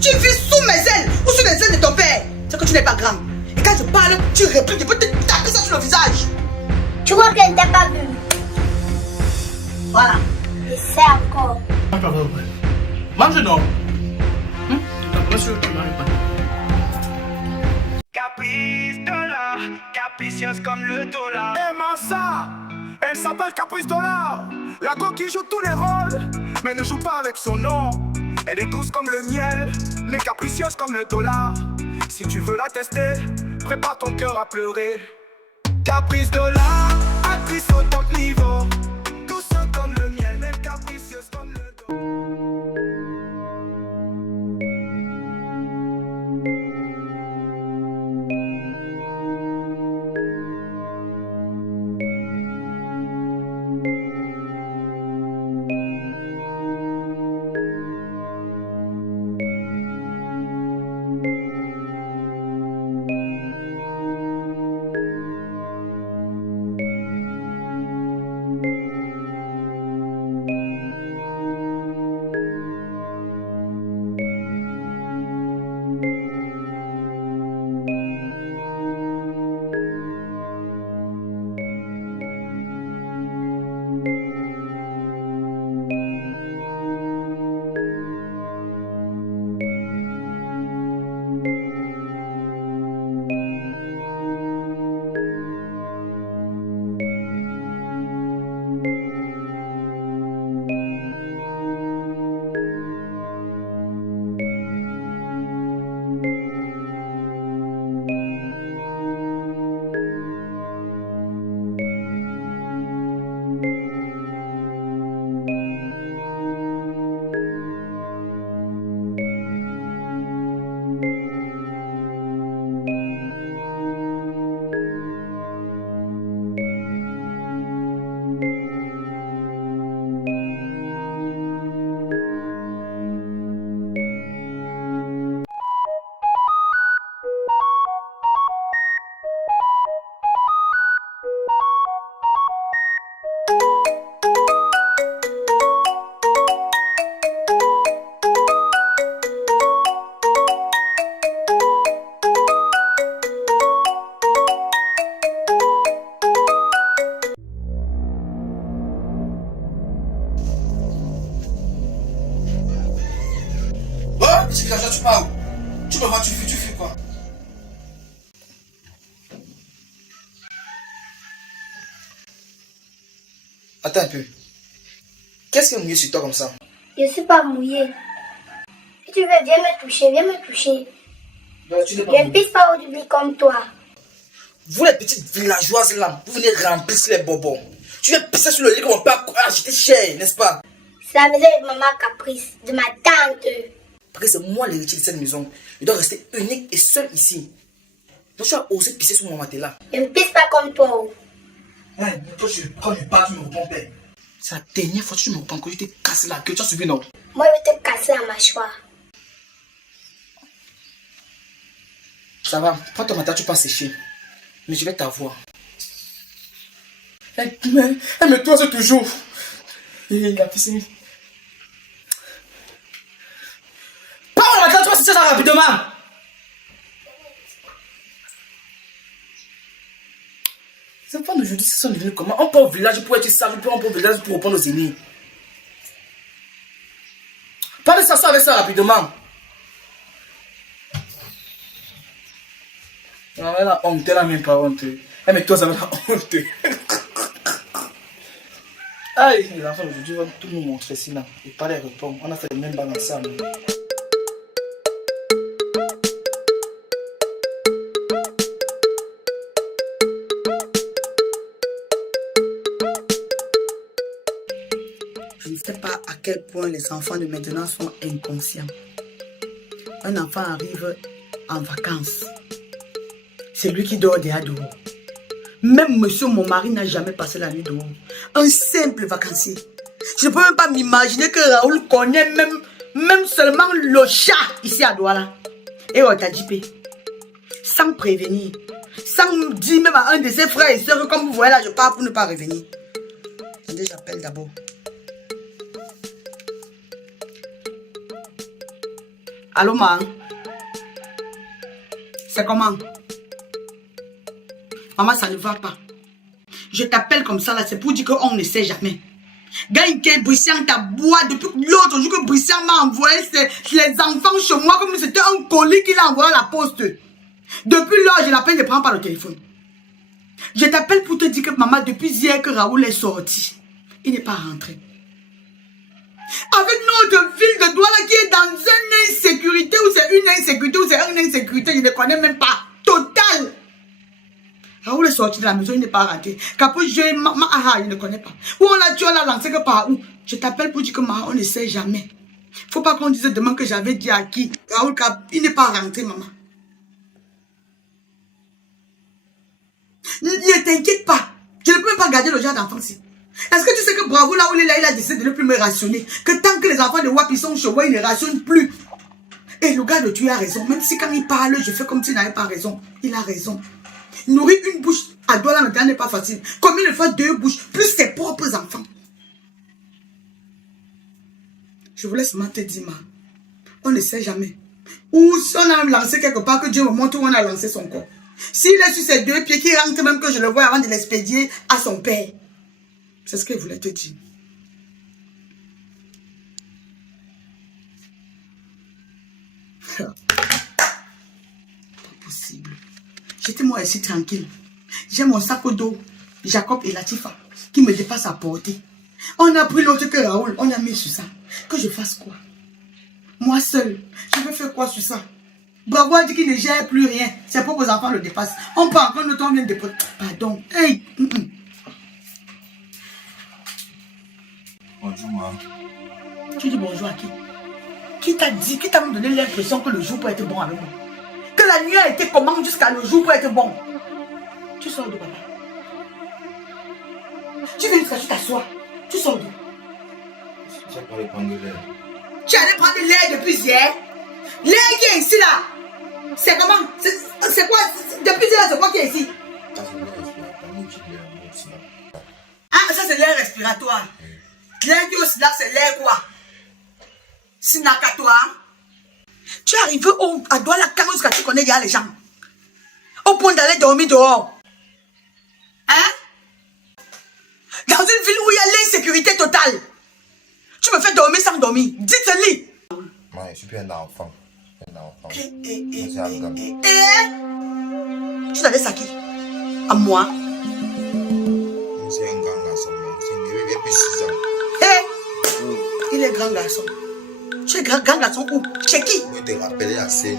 tu vis sous mes ailes ou sous les ailes de ton père. C'est que tu n'es pas grand. Et quand je parle, tu répliques, je peux te taper ça sur le visage. Tu crois qu'elle ne t'a pas vu? Voilà. Je sais encore. Mange non. Monsieur, tu manges pas. Caprice dollar, capricieuse comme le dollar. Aimant ça, elle s'appelle Caprice Dollar. La go qui joue tous les rôles, mais ne joue pas avec son nom. Elle est douce comme le miel, mais capricieuse comme le dollar. Si tu veux la tester, prépare ton cœur à pleurer. Caprice Dollar, actrice au top niveau. Douce comme le miel, mais capricieuse comme le dollar. C'est que tu parles. Tu me vois, tu fuis quoi. Attends un peu. Qu'est-ce qui est mieux sur toi comme ça? Je ne suis pas mouillée. Si tu veux, viens me toucher, viens me toucher. Non, tu n'es pas Je ne pisse pas au public comme toi. Vous les petites villageoises là, vous venez remplir les bobos. Tu viens pisser sur le lit qu'on peut acheter cher, n'est-ce pas? C'est la maison de maman Caprice, de ma tante. Parce que c'est moi l'héritier de cette maison. Je dois rester unique et seul ici. Donc tu as osé pisser sur mon matelas. Je ne pisse pas comme toi. Hein, quand je parle, tu me réponds, père. C'est la dernière fois que tu me réponds que je t'ai cassé la gueule. Tu as suivi, non? Moi, je vais te casser la mâchoire. Ça va, prends ton matelas, tu peux sécher. Mais je vais t'avoir. Mais toi, c'est toujours. Il a pissé. Prends ton matelas, tu vas sécher ça rapidement. Ces femmes d'aujourd'hui, ce sont devenues comment? On part au village pour être sage, on part au village pour reprendre nos ennemis. Pas de s'asseoir avec ça rapidement. Non, mais la honte, elle n'a même pas honte. Mais toi, ça va la honte. Aïe, les enfants aujourd'hui vont tout nous montrer sinon. Et pas les répondre. On a fait le même bain ensemble. Je ne sais pas à quel point les enfants de maintenant sont inconscients. Un enfant arrive en vacances. C'est lui qui dort dehors. Même monsieur, mon mari, n'a jamais passé la nuit dehors. Un simple vacancier. Je ne peux même pas m'imaginer que Raoul connaît même seulement le chat ici à Douala. Et on t'a dit, sans prévenir. Sans dire même à un de ses frères et sœurs, comme vous voyez là, je pars pour ne pas revenir. Attendez, j'appelle d'abord. Allô, ma? C'est comment? Maman, ça ne va pas. Je t'appelle comme ça, là, c'est pour dire qu'on ne sait jamais. Gagne que Brissian t'a boit depuis l'autre jour que Brissian m'a envoyé les enfants chez moi comme si c'était un colis qu'il a envoyé à la poste. Depuis lors, je l'appelle, ne prends pas le téléphone. Je t'appelle pour te dire que maman, depuis hier que Raoul est sorti, il n'est pas rentré. Avec notre ville de Douala qui est dans une insécurité, ou c'est une insécurité, ou c'est une insécurité, je ne connais même pas. Total. Raoul est sorti de la maison, il n'est pas rentré. Capo, je ne connais pas. Où on l'a tué, on l'a lancé que par où? Je t'appelle pour dire que maman, on ne sait jamais. Faut pas qu'on dise demain que j'avais dit à qui. Raoul, il n'est pas rentré, maman. Ne t'inquiète pas. Je ne peux même pas garder le genre d'enfant ici. Est-ce que tu sais que Bravo, là où il est là, il a décidé de ne plus me rationner. Que tant que les enfants de WAP sont chez moi, ils ne rationnent plus. Et le gars de Dieu a raison. Même si quand il parle, je fais comme s'il n'avait pas raison. Il a raison. Nourrir une bouche à Douala maintenant n'est pas facile. Combien de fois 2 bouches, plus ses propres enfants. Je vous laisse seulement te dire, ma. On ne sait jamais. Ou si on a lancé quelque part, que Dieu me montre où on a lancé son corps. S'il est sur ses 2 pieds, qu'il rentre même que je le vois avant de l'expédier à son père. C'est ce que je voulais te dire. Pas possible. J'étais moi ici tranquille. J'ai mon sac au dos, Jacob et Latifa, qui me dépassent à portée. On a pris l'autre que Raoul, on a mis sur ça. Que je fasse quoi? Moi seul, je vais faire quoi sur ça? Bravo a dit qu'il ne gère plus rien. Ses propres enfants le dépassent. On prend encore le temps de déposer. Pardon. Hey. Bonjour, maman. Tu dis bonjour à qui? Qui t'a dit, qui t'a donné l'impression que le jour peut être bon avec moi? Que la nuit a été comment jusqu'à le jour pour être bon? Tu sors de papa. Tu viens jusqu'à tu t'assois. Tu sors de. J'ai pas allé prendre de l'air. Tu allais prendre l'air depuis hier? L'air qui est ici là. C'est comment? C'est quoi? Depuis hier, c'est quoi qui est ici? Ah, ça c'est l'air respiratoire. L'air qui est aussi là, c'est l'air quoi? Sinakatoire. Tu es arrivé à Douala quand jusqu'à tu connais les gens. Au point d'aller dormir dehors. Hein? Dans une ville où il y a l'insécurité totale. Tu me fais dormir sans dormir. Dites-le. Maman, je suis plus un enfant. Tu t'adresses à qui? À moi? C'est un grand garçon. C'est un bébé depuis 6 ans. Il est grand garçon. Tu es grand garçon où? Chez qui? Je te rappeler à CNI.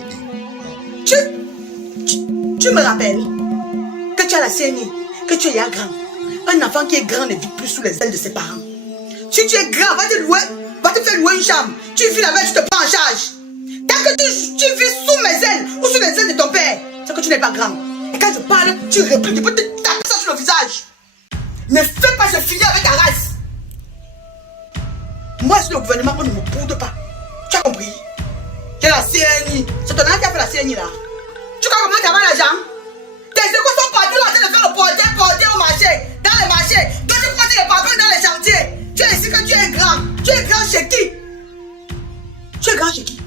Tu me rappelles que tu as la CNI, que tu es grand. Un enfant qui est grand ne vit plus sous les ailes de ses parents. Si tu es grand, va te faire louer une chambre. Tu vis là-bas, tu te prends en charge. Tant que tu vis sous mes ailes ou sous les ailes de ton père, c'est que tu n'es pas grand. Et quand je parle, tu répliques, je peux te taper ça sur le visage. Ne fais pas ce finir avec ta race. Moi, c'est le gouvernement, on ne me boude pas. Tu as compris? J'ai la CNI. C'est ton âge qui a fait la CNI là. Tu crois comment tu as l'argent? Tes écoles sont partout là en train de faire le porter au marché, dans les marchés. Toi, tu prends les papiers dans les chantiers. Tu es ici que tu es grand. Tu es grand chez qui? Tu es grand chez qui?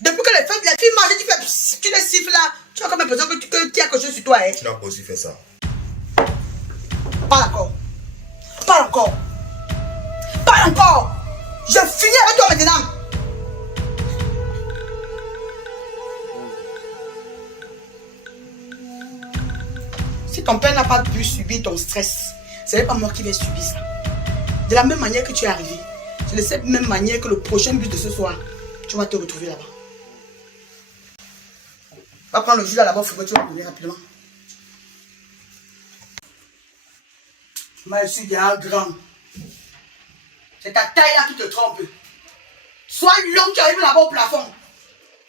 Depuis que les filles marchent, tu les siffles là. Tu as comme l'impression que tu as quelque chose sur toi. Hein? Tu n'as pas aussi fait ça. Pas encore. Pas encore. Pas encore. Je finis avec toi maintenant. Si ton père n'a pas pu subir ton stress, ce n'est pas moi qui vais subir ça. De la même manière que tu es arrivé, c'est de cette même manière que le prochain bus de ce soir, tu vas te retrouver là-bas. Va prendre le jus là-bas, il faut que tu vas venir rapidement. Moi, je suis déjà grand. C'est ta taille là qui te trompe. Sois long, tu arrives là-bas au plafond.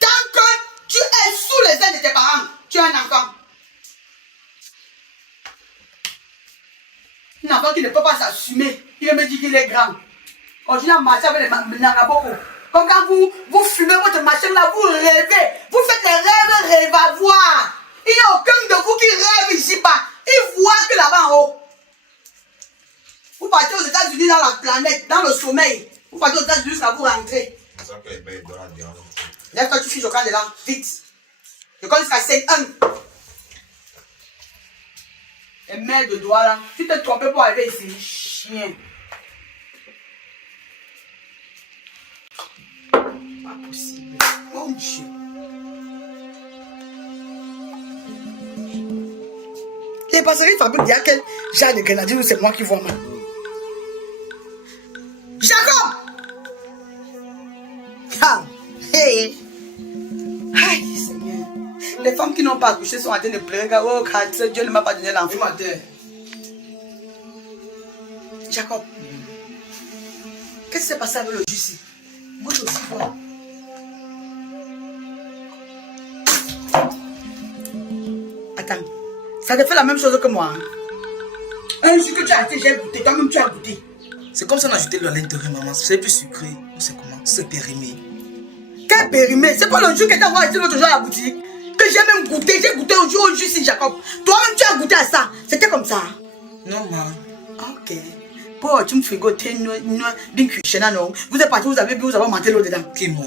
Tant que tu es sous les ailes de tes parents, tu es un enfant. Un enfant qui ne peut pas s'assumer, il me dit qu'il est grand. Continue à marcher avec les nangaboko. Comme quand vous fumez votre machine là, vous rêvez. Vous faites des rêves rêvavoirs. Il n'y a aucun de vous qui rêve ici-bas. Il voit que là-bas en haut. Vous partez aux États-Unis dans la planète, dans le sommeil. Vous partez aux États-Unis jusqu'à vous rentrer. ça que les belles dans la viande. Lève-toi, tu fiches au camp de là, vite. Je compte jusqu'à 5, 1. Et merde de doigt là. Tu t'es trompé pour arriver ici, chien. Pas possible. Mon Dieu. Les passeries fabriquent déjà quel genre de grenadier ou c'est moi qui vois mal. Jacob! Ah! Hey! Aïe, Seigneur. Les femmes qui n'ont pas accouché sont en train de pleurer. Oh, Dieu ne m'a pas donné l'enfant. Jacob, qu'est-ce qui s'est passé avec le jus ici? Goûte aussi, voilà. Attends, ça te fait la même chose que moi. Hein? Un jus que tu as acheté, j'ai goûté. Toi-même, tu as goûté. C'est comme ça qu'on a ajouté l'eau à l'intérieur, maman. C'est plus sucré. C'est comment? C'est périmé. Quel périmé? C'est pas le jus que tu as acheté l'autre jour à la boutique. Que j'ai même goûté. J'ai goûté au jus ici, Jacob. Toi-même, tu as goûté à ça. C'était comme ça. Non, maman. Ok. Bon, tu me frigotes, bien cuit, non? Vous êtes parti, vous avez bu, vous avez monté l'eau dedans. Qui, moi?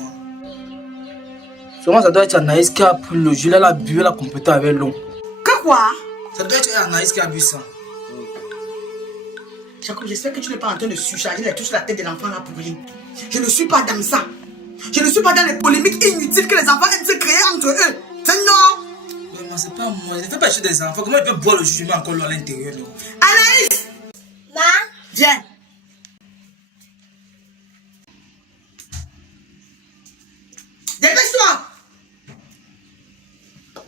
Sûrement, ça doit être Anaïs qui a pris le jus. Elle a bu, elle a complété avec l'eau. Que quoi? Ça doit être Anaïs qui a bu ça. Jacob, j'espère que tu n'es pas en train de surcharger les touches sur la tête de l'enfant là pour rien. Je ne suis pas dans ça. Je ne suis pas dans les polémiques inutiles que les enfants aiment se créer entre eux. C'est non. Mais maman, c'est pas moi. Je ne fais pas acheter des enfants. Comment ils peuvent boire le jus? Je mets encore l'eau à l'intérieur. Anaïs! Ma, Viens. Dépêche-toi.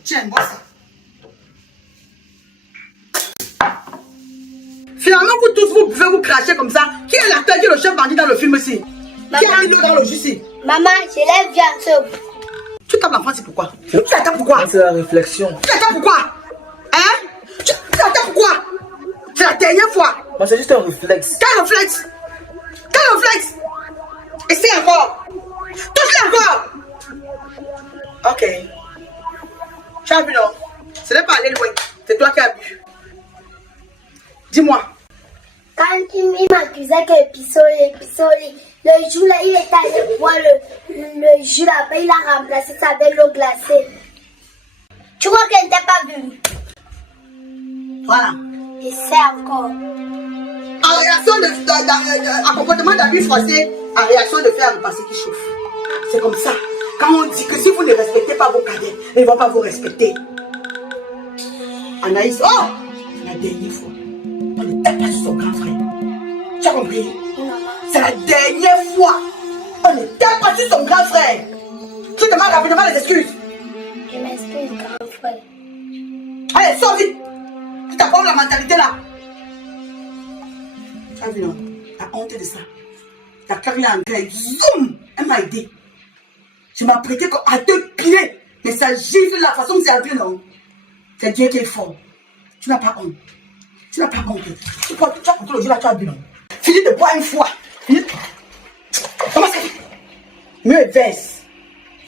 Tiens, bois ça. Finalement, vous tous, vous pouvez vous cracher comme ça. Qui est l'acteur qui est le chef bandit dans le film ici? Qui a mis l'eau dans le jus ici? maman, je l'ai vu en dessous. Tu tapes l'enfant, c'est pourquoi? Tu l'attends pourquoi? C'est la réflexion. Tu l'attends pourquoi? Hein? Tu l'attends pourquoi? C'est la dernière fois. Moi, c'est juste un réflexe. Quel réflexe? Quel réflexe? Essaye encore. Touche-le encore. Ok. Tu as vu, non? Ce n'est pas aller loin. C'est toi qui as bu. Dis-moi. Quand il m'accusait que pisoli, le jour là, il est allé boire le jus là-bas, il a remplacé ça avec l'eau glacée. Tu crois qu'elle ne t'a pas vu? Voilà. Et c'est encore. En réaction à comportement d'abus forcé, en réaction de faire un passé qui chauffe. C'est comme ça. Quand on dit que si vous ne respectez pas vos cadets, ils ne vont pas vous respecter. Anaïs, oh! La dernière fois, on ne tape pas sur son grand frère. Tu as compris? C'est la dernière fois. On ne tape pas sur son grand frère. Tu demandes rapidement les excuses. Je m'excuse, grand frère. Allez, sors vite. Tu t'apprends la mentalité là. Tu as vu, non? La honte de ça. La carrière en grève, zoom! Elle m'a aidé. Je m'apprêtais à te piler. Mais ça gifle la façon que c'est entré, non? C'est Dieu qui est fort. Tu n'as pas honte. Tu n'as pas honte. Tu as compris le jour là, tu as bu, non? Finis de boire une fois. Finis. Comment ça fait? Mieux verse.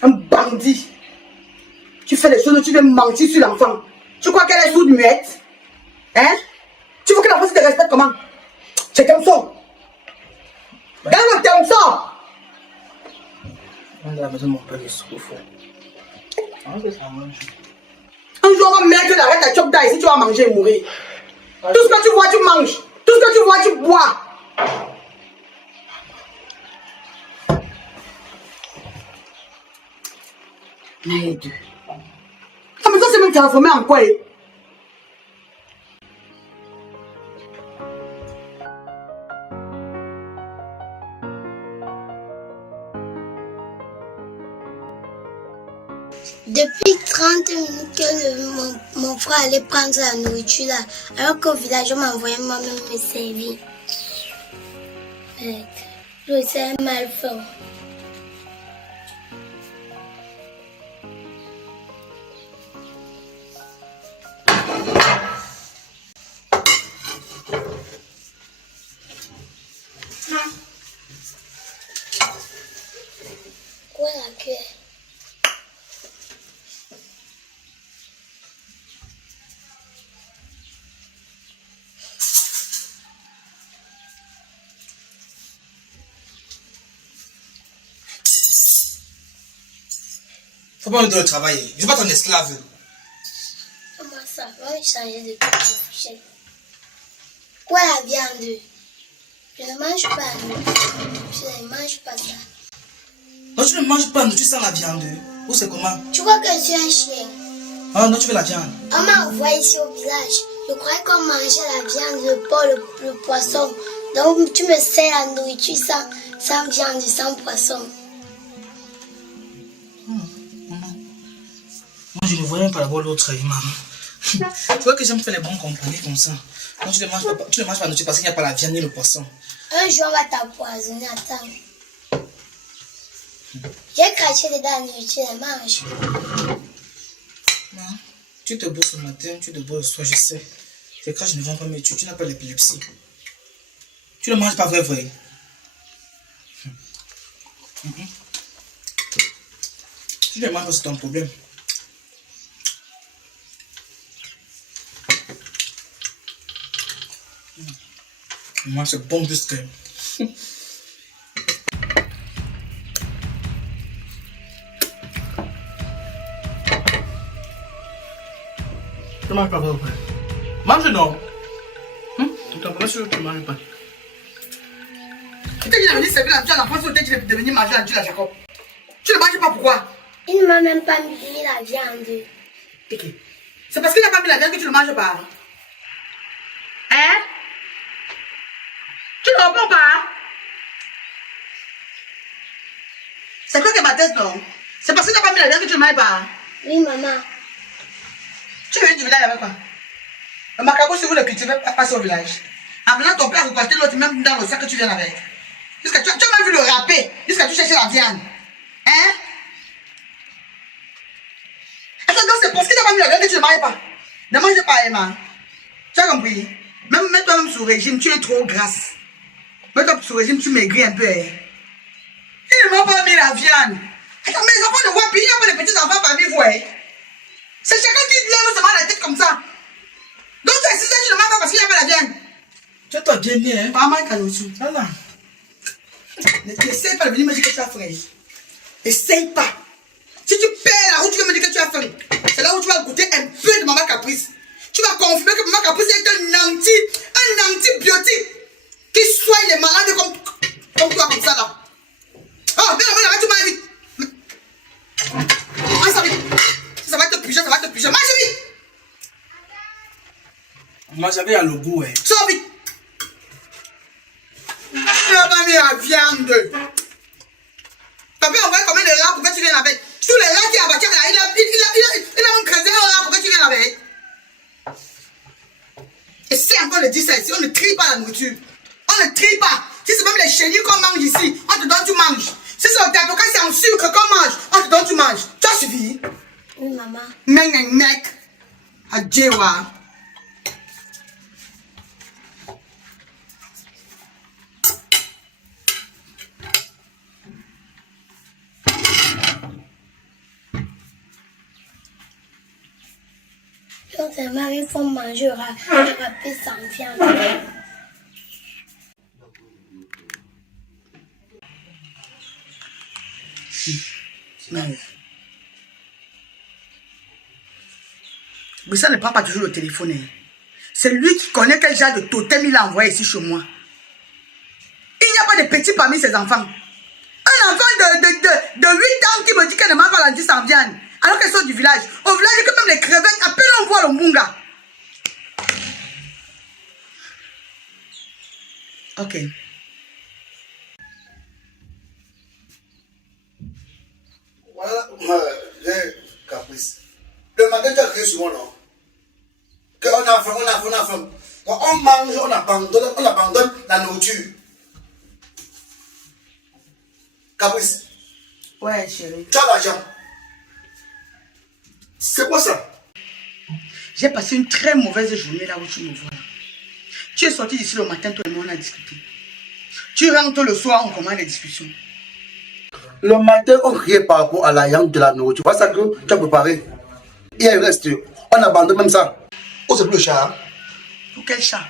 Un bandit. Tu fais les choses, tu veux mentir sur l'enfant. Tu crois qu'elle est sourde muette? Hein? Tu veux que l'enfant te respecte comment? C'est comme ça. Regarde, t'es comme ça. On est à la maison de mon père, il se trouve. Un jour, on va mettre l'arrête à chop d'ail si tu vas manger et mourir. Tout ce que tu vois, tu manges. Tout ce que tu vois, tu bois. Merde. La maison s'est même transformée en quoi? Depuis 30 minutes que mon frère allait prendre la nourriture là, alors qu'au village on m'envoyait moi-même me servir. Je sais mal faire. Quoi la cuillère? Faut pas me donner le travail. Je ne suis pas ton esclave. Comment ça va changer de couche? Quoi la viande? Je ne mange pas. Je ne mange pas ça. Non, tu ne manges pas, tu sens la viande. Ou c'est comment? Tu crois que je suis un chien? Ah non, tu veux la viande. On m'a envoyé ici au village. Je croyais qu'on mangeait la viande, le porc, le poisson. Donc tu me sers la nourriture sans viande, sans poisson. Maman. Moi, je ne voyais pas d'abord l'autre maman. Tu vois que j'aime faire les bons compromis comme ça. Non, tu ne manges pas la nourriture parce qu'il n'y a pas la viande ni le poisson. Un jour, on va t'empoisonner. Attends. J'ai craché dedans la nourriture, elle mange. Non. Tu te bosses le matin, tu te bosses le soir, je sais. C'est quand je ne vends pas mes tues, tu n'as pas l'épilepsie. Tu ne manges pas vrai. Tu ne manges pas, c'est ton problème. Moi, c'est bon plus que... Tu manges pas vrai. Mange non. Tu t'en prends sur le tu ne manges pas. Tu t'es dit de venir servir la vie à l'enfant sur le tête de venir manger la vie à Jacob. Tu ne manges pas pourquoi? Il ne m'a même pas mis la viande. Ok. C'est parce qu'il n'a pas mis la viande que tu ne manges pas. Hein? Tu ne réponds pas? C'est quoi que ma tête, non? C'est parce qu'il n'a pas mis la viande que tu ne manges pas. Oui, maman. Tu viens du village avec quoi? Le macabre, si vous le cultivez, passer au village. En venant, ton père récolter l'autre, même dans le sac que tu viens avec. Jusqu'à tu as même vu le râper, jusqu'à tu chercher la viande. Hein? Attends, donc c'est parce qu'il n'a pas mis la viande que tu ne manges pas. Ne mange pas, Emma. Tu as compris? Même mets-toi-même sous régime, tu es trop grasse. Mets-toi sous régime, tu maigris un peu. Hein? Il ne m'a pas mis la viande. Attends, mais les enfants ne voient plus, il n'y a pas de petits enfants parmi vous. Hein? C'est chacun qui lève seulement la tête comme ça. Donc tu es si tu ne manges pas parce qu'il n'y a pas la viande. Tu as bien mis, hein? Pas mal, Kalosu. Voilà. N'essaye pas de venir me dire que tu as faim. Essaye pas. Si tu perds la route, tu vas me dire que tu as faim. C'est là où tu vas goûter un peu de Maman Caprice. Tu vas confirmer que Maman Caprice est un antibiotique qui soigne les malades comme toi, comme ça là. Oh, viens, tu manges vite. Ah, ça vite. Ça va te piger, Mange vite. Moi, j'avais à logo, hein. Sors vite. Tu n'as pas mis la viande. Papa, on voit combien de rats, pourquoi tu viens avec? Tous les rats qui abattent là, il a même creusé un rat, pourquoi tu viens avec? Et si encore le dit ça ici, on ne trie pas la nourriture. On ne trie pas. Si c'est même les chenilles qu'on mange ici, on te donne, tu manges. Si c'est le tapoca, c'est en sucre qu'on mange, on te donne, tu manges. Tu as suivi? Oui, maman. Mec. Adjewa. Donc, il faut manger rapide sans viande. Mais ça ne prend pas toujours le téléphone. Hein. C'est lui qui connaît quel genre de totem il a envoyé ici chez moi. Il n'y a pas de petits parmi ses enfants. Un enfant de 8 ans qui me dit qu'elle ne mange pas la 10 sans viande. Alors qu'elle sort du village. Au village, il y a quand même les crevettes. À peine on voit le munga. Ok. Voilà, j'ai caprice. Le matin, tu as crié sur moi, non? Qu'on a faim. Quand on mange, on abandonne la nourriture. Caprice. Ouais, chérie. Tu as l'argent. C'est quoi ça? J'ai passé une très mauvaise journée là où tu me vois. Tu es sorti d'ici le matin, tout le monde a discuté. Tu rentres le soir, on commence les discussions. Le matin, on criait par rapport à la viande de la nourriture. Voilà ça que tu as préparé. Et il reste, on abandonne même ça. Oh, c'est plus le chat. Hein? Pour quel chat?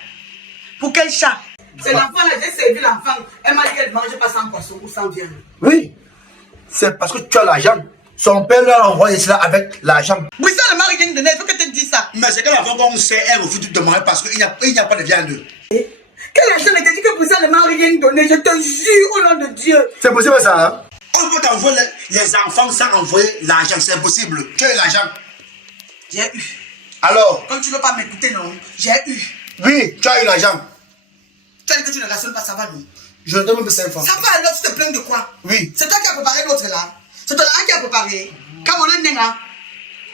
Pour quel chat? C'est l'enfant là, j'ai servi l'enfant. Elle m'a dit qu'elle ne mangeait pas sans poisson ou sans viande. Oui. C'est parce que tu as l'argent. Son père lui a envoyé cela avec l'argent. Bruxelles ne m'a rien donné, il faut que tu te dises ça. Mais c'est que la fois qu'on sait, elle refuse de demander parce qu'il n'y a pas de viande. Quel argent t'a dit que Bruxelles ne m'a rien donné? Je te jure au nom de Dieu. C'est possible ça, hein? On peut t'envoyer les enfants sans envoyer l'argent, c'est impossible. Tu as l'argent. J'ai eu. Alors? Comme tu ne veux pas m'écouter, non? J'ai eu. Oui, tu as eu l'argent. Tu as dit que tu ne rationnes pas, ça va, non? Je ne donne même pas 5 francs. Ça va alors, tu te plains de quoi? Oui. C'est toi qui as préparé l'autre là. C'est ton argent qui a préparé. Cameroun Nenga.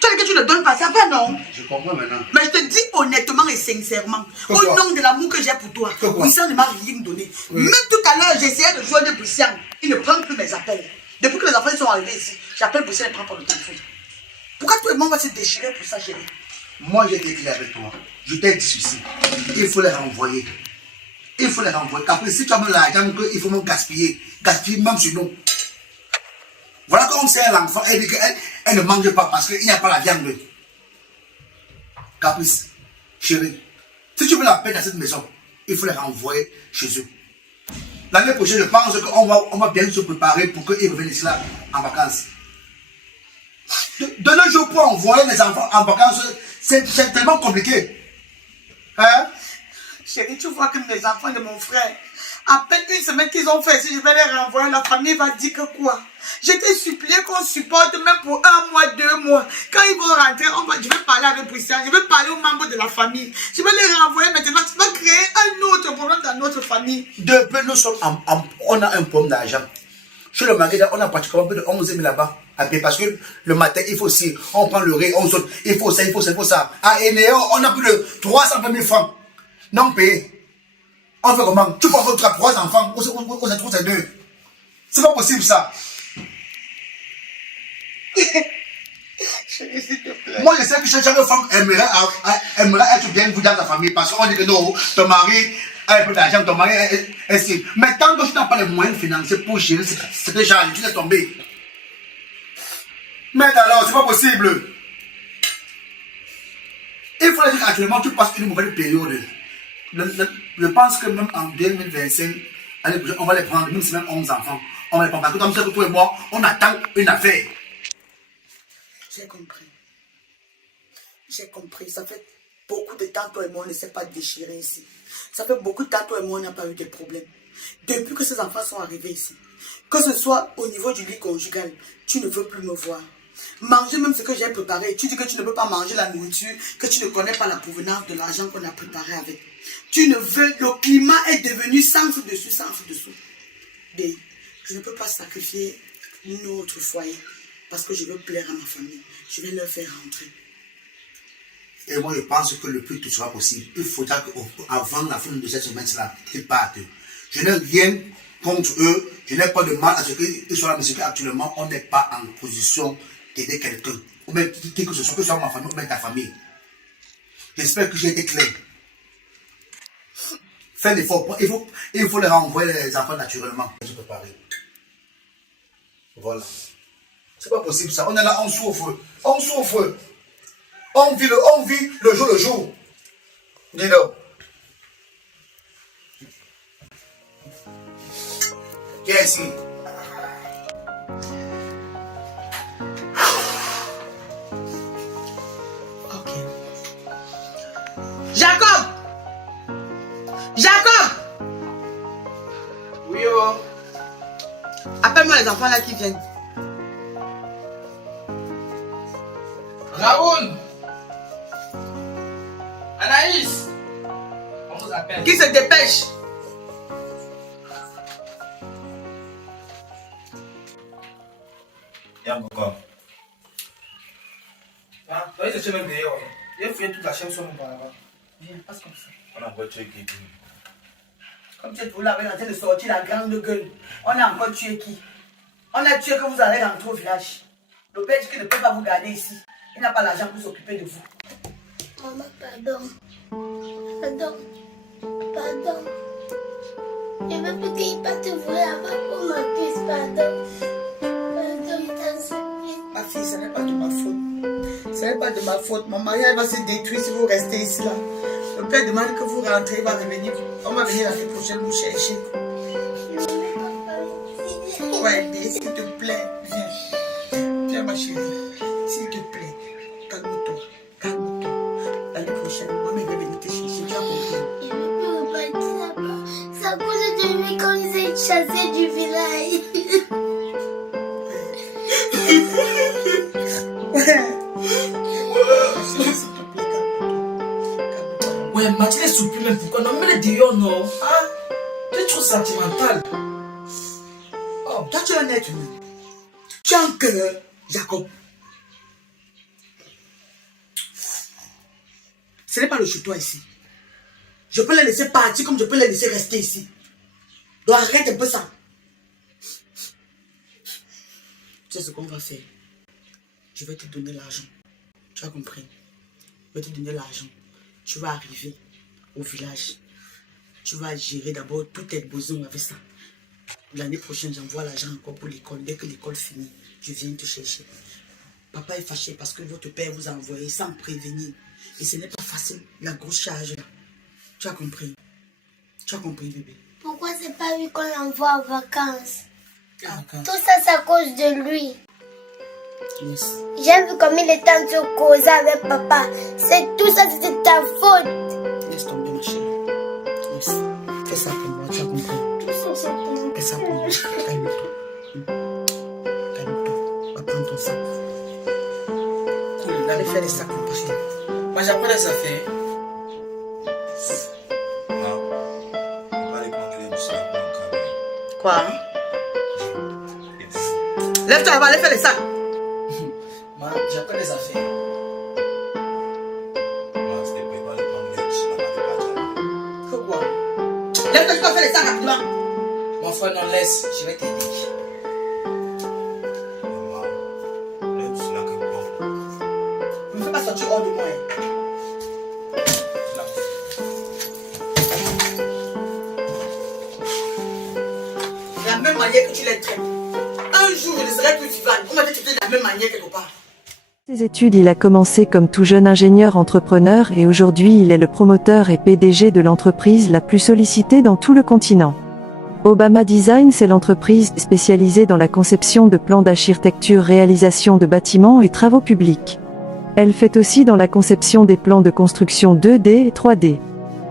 Tu as dit que tu ne donnes pas, ça va, non? Je comprends maintenant. Mais je te dis honnêtement et sincèrement, Pourquoi? au nom de l'amour que j'ai pour toi, Pourquoi? Bruxelles ne m'a rien donné. Oui. Même tout à l'heure, j'essayais de joindre Bruxelles. Il ne prend plus mes appels. Depuis que les enfants sont arrivés ici, j'appelle Bruxelles et il ne prend pas le téléphone. Pourquoi tout le monde va se déchirer pour ça, chérie? Moi, j'ai été clair avec toi. Je t'ai dit ceci. Il faut les renvoyer. Il faut les renvoyer. Après, si tu as même l'argent, il faut même gaspiller. Gaspiller même sur nous. Voilà comment c'est l'enfant. Elle dit qu'elle ne mange pas parce qu'il n'y a pas la viande. Caprice, chérie, si tu veux la paix dans cette maison, il faut les renvoyer chez eux. L'année prochaine, je pense qu'on va bien se préparer pour qu'ils reviennent ici là en vacances. De nos jours, pour envoyer les enfants en vacances, c'est tellement compliqué. Hein? Chérie, tu vois que les enfants de mon frère, à peine une semaine qu'ils ont fait, si je vais les renvoyer, la famille va dire que quoi? Je t'ai supplié qu'on supporte même pour 1 mois, 2 mois. Quand ils vont rentrer, je vais parler avec Bruxelles, je vais parler aux membres de la famille. Je vais les renvoyer maintenant. Tu vas créer un autre problème dans notre famille. Depuis nous sommes on a un problème d'argent. Chez le magasin, on a pratiquement plus de 11 000 là-bas. Parce que le matin, il faut aussi, on prend le riz, on saute, il faut ça, il faut ça, il faut ça. À Enéo, on a plus de 320 000 francs non payés. On fait comment? Tu peux avoir 3 enfants, on se trouve ces 2. C'est pas possible ça. Chérie, s'il te plaît. Moi, je sais que chaque femme aimerait être bien vous dans la famille parce qu'on dit que non, ton mari a un peu d'argent, ton mari est si. Mais tant que tu n'as pas les moyens financiers pour gérer cette charge, tu laisses tomber. Mais alors, c'est pas possible. Il faut dire actuellement, tu passes une mauvaise période. Je pense que même en 2025, on va les prendre, même si même 11 enfants. On va les prendre. Parce que comme ça, que toi et moi, on attend une affaire. J'ai compris. J'ai compris. Ça fait beaucoup de temps, toi et moi, on ne s'est pas déchiré ici. Ça fait beaucoup de temps, toi et moi, on n'a pas eu de problème. Depuis que ces enfants sont arrivés ici, que ce soit au niveau du lit conjugal, tu ne veux plus me voir. Manger même ce que j'ai préparé. Tu dis que tu ne peux pas manger la nourriture, que tu ne connais pas la provenance de l'argent qu'on a préparé avec. Tu ne veux, le climat est devenu sans dessus, sans dessous. Mais je ne peux pas sacrifier notre foyer parce que je veux plaire à ma famille. Je vais leur faire rentrer. Et moi, je pense que le plus tôt sera possible. Il faudra qu'avant la fin de cette semaine-là, qu'ils partent. Je n'ai rien contre eux. Je n'ai pas de mal à ce qu'ils soient là, mais c'est qu'actuellement, on n'est pas en position d'aider quelqu'un. Ou même qui que ce soit, que ce soit ma famille ou même ta famille. J'espère que j'ai été clair. Fais l'effort. Il faut les renvoyer les enfants naturellement. Se préparer. Voilà. C'est pas possible ça. On est là, on souffre. On souffre. On vit le jour. Dis donc. Qu'est-ce que Ok. Jacob! Jacob! Oui, oh. Appelle-moi les enfants là qui viennent. Raoul! Anaïs! On vous appelle. Qui se dépêche? Y'a encore. Ah, toi, c'est même dehors. J'ai fait toute la chaîne sur mon par là-bas. Viens, passe comme ça. On a voiture qui dit. Comme tu es tout là, on est en train de sortir la grande gueule. On a encore tué qui? On a tué que vous allez rentrer au village. Le père dit qu'il ne peut pas vous garder ici. Il n'a pas l'argent pour s'occuper de vous. Maman, pardon. Pardon. Pardon. Je veux plus qu'il parte voir avant qu'on m'accuse. Pardon. Pardon, t'en supplie. Ma fille, ce n'est pas de ma faute. Ce n'est pas de ma faute. Mon mariage va se détruire si vous restez ici là. Le père demande que vous rentrez, il va revenir. On va venir l'année prochaine vous chercher. Je ne veux pas parler. Ouais, s'il te plaît, viens. Viens, ma chérie. S'il te plaît, calme-toi. Calme-toi. L'année prochaine, maman va venir te chercher. Tu as compris? Il ne peut pas dire ça. C'est à cause de lui qu'on nous a chassés du village. Ouais, Mathilde est souplie même pourquoi? Non, mais le dehors, non. Hein? Tu es trop sentimental. Oh, toi, tu es un être humain. Tu as un cœur, Jacob. Ce n'est pas le chez toi ici. Je peux les laisser partir comme je peux les laisser rester ici. Donc arrête un peu ça. Tu sais ce qu'on va faire? Je vais te donner l'argent. Tu as compris? Je vais te donner l'argent. Tu vas arriver au village. Tu vas gérer d'abord tous tes besoins avec ça. L'année prochaine, j'envoie l'argent encore pour l'école. Dès que l'école finit, je viens te chercher. Papa est fâché parce que votre père vous a envoyé sans prévenir. Et ce n'est pas facile, la grosse charge là. Tu as compris? Tu as compris, bébé? Pourquoi c'est pas lui qu'on envoie en vacances? D'accord. Tout ça, c'est à cause de lui. Yes. J'ai vu comme il était en train de causer avec papa. Tout ça, c'était ta faute. Laisse tomber, ma chérie. Yes. Fais ça pour moi, tu as compris? Tout ça, c'est pour moi. Fais ça pour moi. Calme-toi. Calme-toi. Va prendre ton sac. Cool, Allez faire les sacs, mon chéri. moi j'apprends les affaires. Quoi? Lève-toi là-bas, allez faire les sacs. Moi j'apprends les affaires. Pourquoi? Lève-toi, tu vas faire les sacs rapidement. Mon frère, non, laisse, je vais t'aider. Ne me fais pas sortir hors de moi. De la même manière que tu les traites. Un jour, je ne serai plus vivant. On va te traiter de la même manière quelque part. Ses études, il a commencé comme tout jeune ingénieur entrepreneur et aujourd'hui il est le promoteur et PDG de l'entreprise la plus sollicitée dans tout le continent. Obama Design, c'est l'entreprise spécialisée dans la conception de plans d'architecture, réalisation de bâtiments et travaux publics. Elle fait aussi dans la conception des plans de construction 2D et 3D.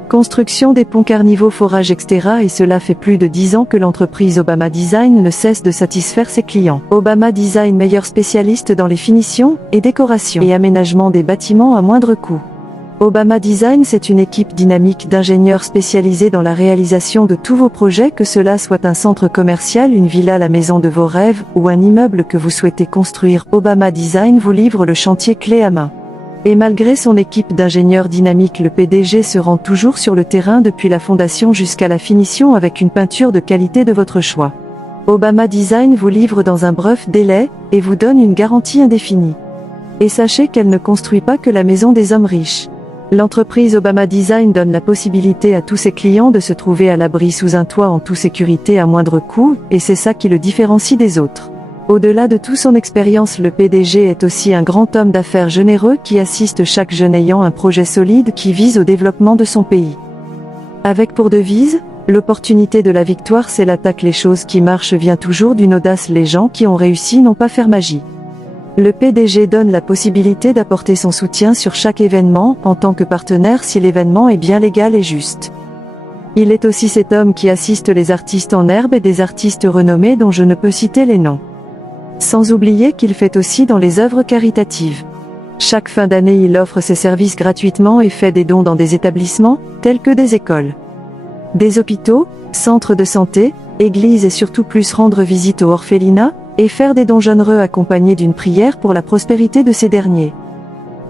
Construction des ponts carnivaux, forage, etc. Et cela fait plus de 10 ans que l'entreprise Obama Design ne cesse de satisfaire ses clients. Obama Design, meilleur spécialiste dans les finitions et décorations et aménagement des bâtiments à moindre coût. Obama Design, c'est une équipe dynamique d'ingénieurs spécialisés dans la réalisation de tous vos projets, que cela soit un centre commercial, une villa, la maison de vos rêves ou un immeuble que vous souhaitez construire. Obama Design vous livre le chantier clé à main. Et malgré son équipe d'ingénieurs dynamiques, le PDG se rend toujours sur le terrain depuis la fondation jusqu'à la finition avec une peinture de qualité de votre choix. Obama Design vous livre dans un bref délai et vous donne une garantie indéfinie. Et sachez qu'elle ne construit pas que la maison des hommes riches. L'entreprise Obama Design donne la possibilité à tous ses clients de se trouver à l'abri sous un toit en toute sécurité à moindre coût, et c'est ça qui le différencie des autres. Au-delà de toute son expérience, le PDG est aussi un grand homme d'affaires généreux qui assiste chaque jeune ayant un projet solide qui vise au développement de son pays. Avec pour devise, l'opportunité de la victoire, c'est l'attaque. Les choses qui marchent vient toujours d'une audace. Les gens qui ont réussi n'ont pas faire magie. Le PDG donne la possibilité d'apporter son soutien sur chaque événement en tant que partenaire si l'événement est bien légal et juste. Il est aussi cet homme qui assiste les artistes en herbe et des artistes renommés dont je ne peux citer les noms. Sans oublier qu'il fait aussi dans les œuvres caritatives. Chaque fin d'année, il offre ses services gratuitement et fait des dons dans des établissements, tels que des écoles, des hôpitaux, centres de santé, églises et surtout plus rendre visite aux orphelinats, et faire des dons généreux accompagnés d'une prière pour la prospérité de ces derniers.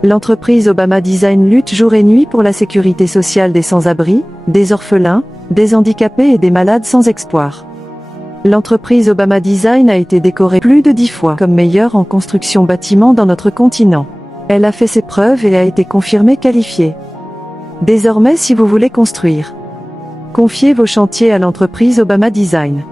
L'entreprise Obama Design lutte jour et nuit pour la sécurité sociale des sans-abri, des orphelins, des handicapés et des malades sans espoir. L'entreprise Obama Design a été décorée plus de 10 fois comme meilleure en construction bâtiment dans notre continent. Elle a fait ses preuves et a été confirmée qualifiée. Désormais, si vous voulez construire, confiez vos chantiers à l'entreprise Obama Design.